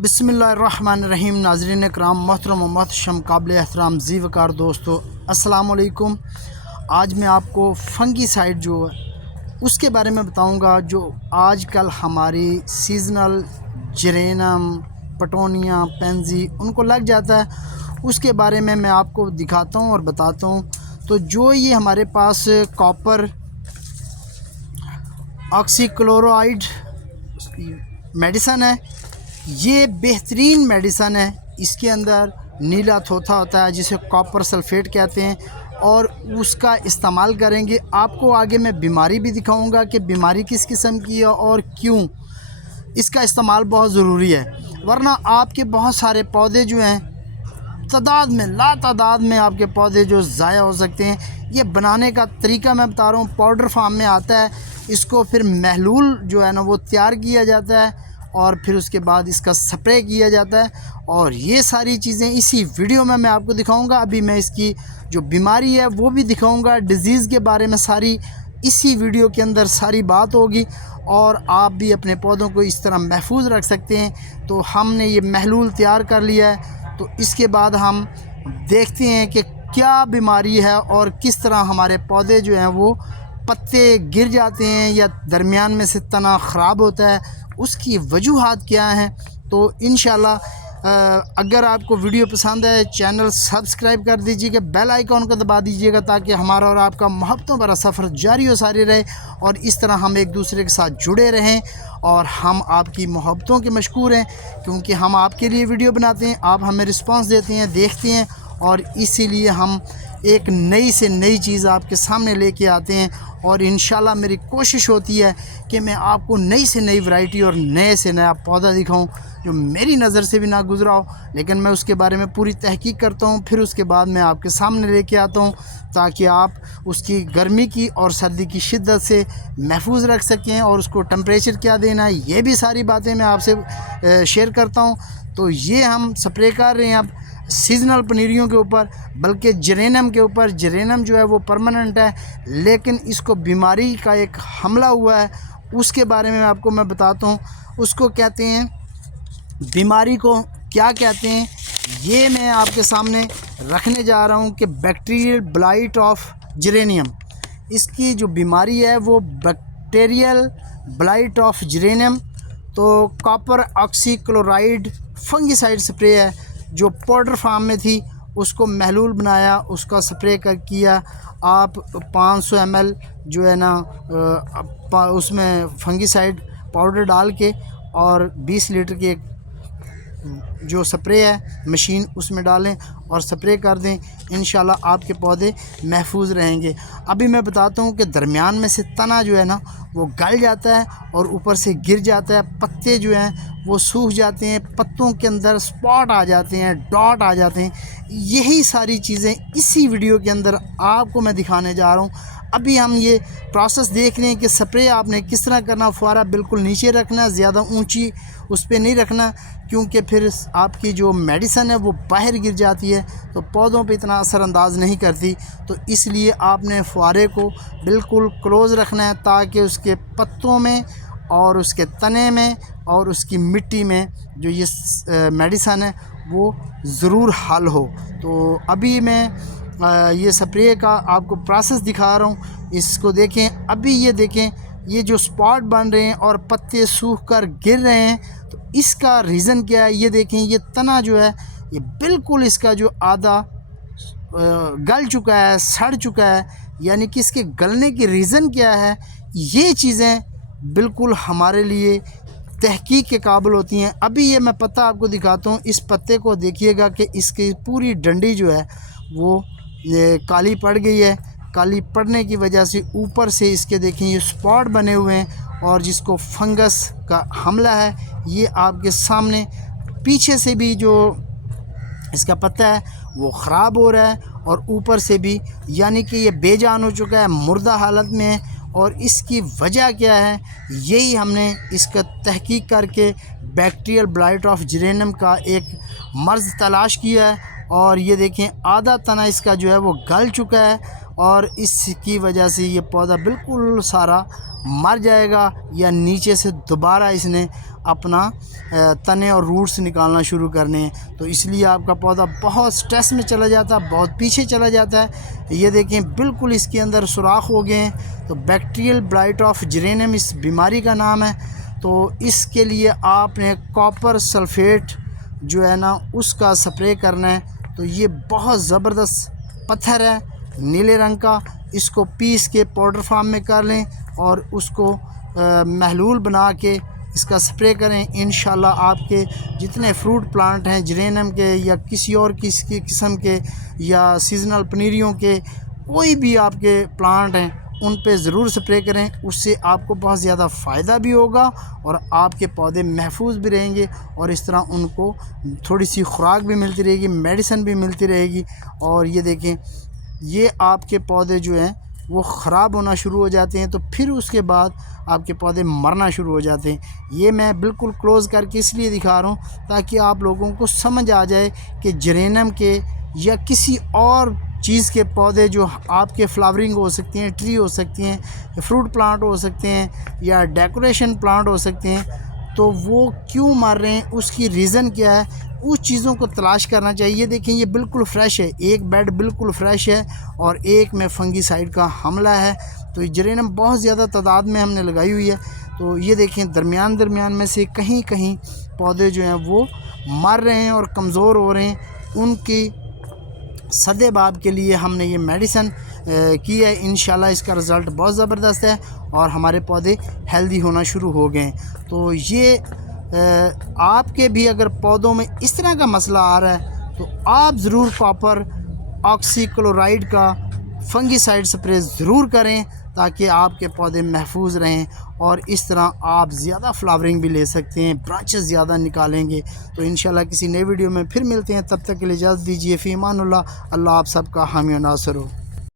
बिस्मिल्लाहिर्रहमानिर्रहीम। नाज़रीन कराम, मोहतरम व मोहतशम, काबिल एहतराम जी वकार दोस्तों, अस्सलाम वालेकुम। आज मैं आपको फंगीसाइड जो उसके बारे में बताऊंगा जो आजकल हमारी सीज़नल जरेनम, पटोनिया, पेंजी उनको लग जाता है। उसके बारे में मैं आपको दिखाता हूं और बताता हूं। तो जो ये हमारे पास कॉपर ऑक्सीक्लोराइड मेडिसन है, ये बेहतरीन मेडिसन है। इसके अंदर नीला थोथा होता है जिसे कॉपर सल्फेट कहते हैं, और उसका इस्तेमाल करेंगे। आपको आगे मैं बीमारी भी दिखाऊंगा कि बीमारी किस किस्म की है और क्यों इसका इस्तेमाल बहुत ज़रूरी है, वरना आपके बहुत सारे पौधे जो हैं तादाद में लातादाद में आपके पौधे जो ज़ाया हो सकते हैं। ये बनाने का तरीका मैं बता रहा हूँ, पाउडर फार्म में आता है। इसको फिर महलूल जो है ना वो तैयार किया जाता है और फिर उसके बाद इसका स्प्रे किया जाता है, और ये सारी चीज़ें इसी वीडियो में मैं आपको दिखाऊंगा। अभी मैं इसकी जो बीमारी है वो भी दिखाऊंगा, डिज़ीज़ के बारे में सारी इसी वीडियो के अंदर सारी बात होगी, और आप भी अपने पौधों को इस तरह महफूज रख सकते हैं। तो हमने ये महलूल तैयार कर लिया है, तो इसके बाद हम देखते हैं कि क्या बीमारी है और किस तरह हमारे पौधे जो हैं वो पत्ते गिर जाते हैं या दरमियान में से तना ख़राब होता है, उसकी वजूहात क्या हैं। तो इंशाल्लाह अगर आपको वीडियो पसंद है, चैनल सब्सक्राइब कर दीजिएगा, बेल आइकॉन को दबा दीजिएगा, ताकि हमारा और आपका मोहब्बतों भरा सफ़र जारी और सारी रहे, और इस तरह हम एक दूसरे के साथ जुड़े रहें। और हम आपकी मोहब्बतों के मशकूर हैं, क्योंकि हम आपके लिए वीडियो बनाते हैं, आप हमें रिस्पांस देते हैं, देखते हैं, और इसीलिए हम एक नई से नई चीज़ आपके सामने लेके आते हैं। और इंशाल्लाह मेरी कोशिश होती है कि मैं आपको नई से नई वैरायटी और नए से नया पौधा दिखाऊं जो मेरी नज़र से भी ना गुजरा हो, लेकिन मैं उसके बारे में पूरी तहकीक करता हूं, फिर उसके बाद मैं आपके सामने लेके आता हूं, ताकि आप उसकी गर्मी की और सर्दी की शिद्दत से महफूज रख सकें, और उसको टेम्परेचर क्या देना है ये भी सारी बातें मैं आपसे शेयर करता हूँ। तो ये हम स्प्रे कर रहे हैं अब सीजनल पनीरियों के ऊपर, बल्कि जरेनम के ऊपर। जरेनम जो है वो परमानेंट है, लेकिन इसको बीमारी का एक हमला हुआ है, उसके बारे में आपको मैं बताता हूँ। उसको कहते हैं, बीमारी को क्या कहते हैं, ये मैं आपके सामने रखने जा रहा हूँ कि बैक्टीरियल ब्लाइट ऑफ जरेनियम। इसकी जो बीमारी है वो बैक्टीरियल ब्लाइट ऑफ जरेनियम। तो कॉपर ऑक्सीक्लोराइड फंगीसाइड स्प्रे है, जो पाउडर फार्म में थी उसको महलूल बनाया, उसका स्प्रे किया। आप 500 ml जो है ना उसमें फंगीसाइड पाउडर डाल के, और 20 लीटर की एक जो स्प्रे है मशीन उसमें डालें और स्प्रे कर दें। इंशाल्लाह आपके पौधे महफूज रहेंगे। अभी मैं बताता हूँ कि दरमियान में से तना जो है ना वो गल जाता है और ऊपर से गिर जाता है, पत्ते जो हैं वो सूख जाते हैं, पत्तों के अंदर स्पॉट आ जाते हैं, डॉट आ जाते हैं। यही सारी चीज़ें इसी वीडियो के अंदर आपको मैं दिखाने जा रहा हूँ। अभी हम ये प्रोसेस देख रहे हैं कि स्प्रे आपने किस तरह करना। फुआरा बिल्कुल नीचे रखना, ज़्यादा ऊंची उस पर नहीं रखना, क्योंकि फिर आपकी जो मेडिसन है वो बाहर गिर जाती है, तो पौधों पे इतना असरअंदाज नहीं करती। तो इसलिए आपने फुआरे को बिल्कुल क्लोज़ रखना है, ताकि उसके पत्तों में और उसके तने में और उसकी मिट्टी में जो ये मेडिसन है वो ज़रूर हल हो। तो अभी मैं ये स्प्रे का आपको प्रोसेस दिखा रहा हूँ। इसको देखें, अभी ये देखें, ये जो स्पॉट बन रहे हैं और पत्ते सूख कर गिर रहे हैं, तो इसका रीज़न क्या है। ये देखें, ये तना जो है ये बिल्कुल इसका जो आधा गल चुका है, सड़ चुका है, यानी कि इसके गलने की रीज़न क्या है। ये चीज़ें बिल्कुल हमारे लिए तहकीक के काबिल होती हैं। अभी ये मैं पत्ता आपको दिखाता हूँ। इस पत्ते को देखिएगा कि इसकी पूरी डंडी जो है वो ये काली पड़ गई है। काली पड़ने की वजह से ऊपर से इसके देखें ये स्पॉट बने हुए हैं, और जिसको फंगस का हमला है। ये आपके सामने पीछे से भी जो इसका पत्ता है वो ख़राब हो रहा है, और ऊपर से भी यानी कि ये बेजान हो चुका है, मुर्दा हालत में है। और इसकी वजह क्या है, यही हमने इसका तहकीक करके बैक्टीरियल ब्लाइट ऑफ जरेनियम का एक मर्ज़ तलाश किया है। और ये देखें, आधा तना इसका जो है वो गल चुका है, और इसकी वजह से ये पौधा बिल्कुल सारा मर जाएगा, या नीचे से दोबारा इसने اپنا تنے اور روٹس نکالنا شروع کرنے ہیں. تو اس لیے آپ کا پودا بہت سٹریس میں چلا جاتا ہے, بہت پیچھے چلا جاتا ہے. یہ دیکھیں بالکل اس کے اندر سوراخ ہو گئے ہیں. تو بیکٹیریل بلائٹ آف جرینیم اس بیماری کا نام ہے. تو اس کے لیے آپ نے کاپر سلفیٹ جو ہے نا اس کا سپرے کرنا ہے. تو یہ بہت زبردست پتھر ہے نیلے رنگ کا, اس کو پیس کے پاؤڈر فارم میں کر لیں اور اس کو محلول بنا کے اس کا سپرے کریں. انشاءاللہ آپ کے جتنے فروٹ پلانٹ ہیں جرینم کے یا کسی اور قسم کے یا سیزنل پنیریوں کے, کوئی بھی آپ کے پلانٹ ہیں ان پہ ضرور سپرے کریں. اس سے آپ کو بہت زیادہ فائدہ بھی ہوگا اور آپ کے پودے محفوظ بھی رہیں گے, اور اس طرح ان کو تھوڑی سی خوراک بھی ملتی رہے گی, میڈیسن بھی ملتی رہے گی. اور یہ دیکھیں یہ آپ کے پودے جو ہیں وہ خراب ہونا شروع ہو جاتے ہیں, تو پھر اس کے بعد آپ کے پودے مرنا شروع ہو جاتے ہیں. یہ میں بالکل کلوز کر کے اس لیے دکھا رہا ہوں تاکہ آپ لوگوں کو سمجھ آ جائے کہ جرینم کے یا کسی اور چیز کے پودے جو آپ کے فلاورنگ ہو سکتے ہیں, ٹری ہو سکتی ہیں, فروٹ پلانٹ ہو سکتے ہیں یا ڈیکوریشن پلانٹ ہو سکتے ہیں, تو وہ کیوں مر رہے ہیں, اس کی ریزن کیا ہے, اس چیزوں کو تلاش کرنا چاہیے. دیکھیں یہ بالکل فریش ہے, ایک بیڈ بالکل فریش ہے اور ایک میں فنگی سائڈ کا حملہ ہے. تو یہ جرینم بہت زیادہ تعداد میں ہم نے لگائی ہوئی ہے. تو یہ دیکھیں درمیان میں سے کہیں پودے جو ہیں وہ مر رہے ہیں اور کمزور ہو رہے ہیں. ان کی سدے باب کے لیے ہم نے یہ میڈیسن کی ہے. انشاءاللہ اس کا رزلٹ بہت زبردست ہے اور ہمارے پودے ہیلدی ہونا شروع ہو گئے ہیں. تو یہ آپ کے بھی اگر پودوں میں اس طرح کا مسئلہ آ رہا ہے تو آپ ضرور کاپر آکسی کلورائڈ کا فنگی سائڈ سپرے ضرور کریں تاکہ آپ کے پودے محفوظ رہیں, اور اس طرح آپ زیادہ فلاورنگ بھی لے سکتے ہیں, برانچز زیادہ نکالیں گے. تو انشاءاللہ کسی نئے ویڈیو میں پھر ملتے ہیں, تب تک کے لیے اجازت دیجیے. فی امان اللہ. اللہ آپ سب کا حامی و ناصر ہو.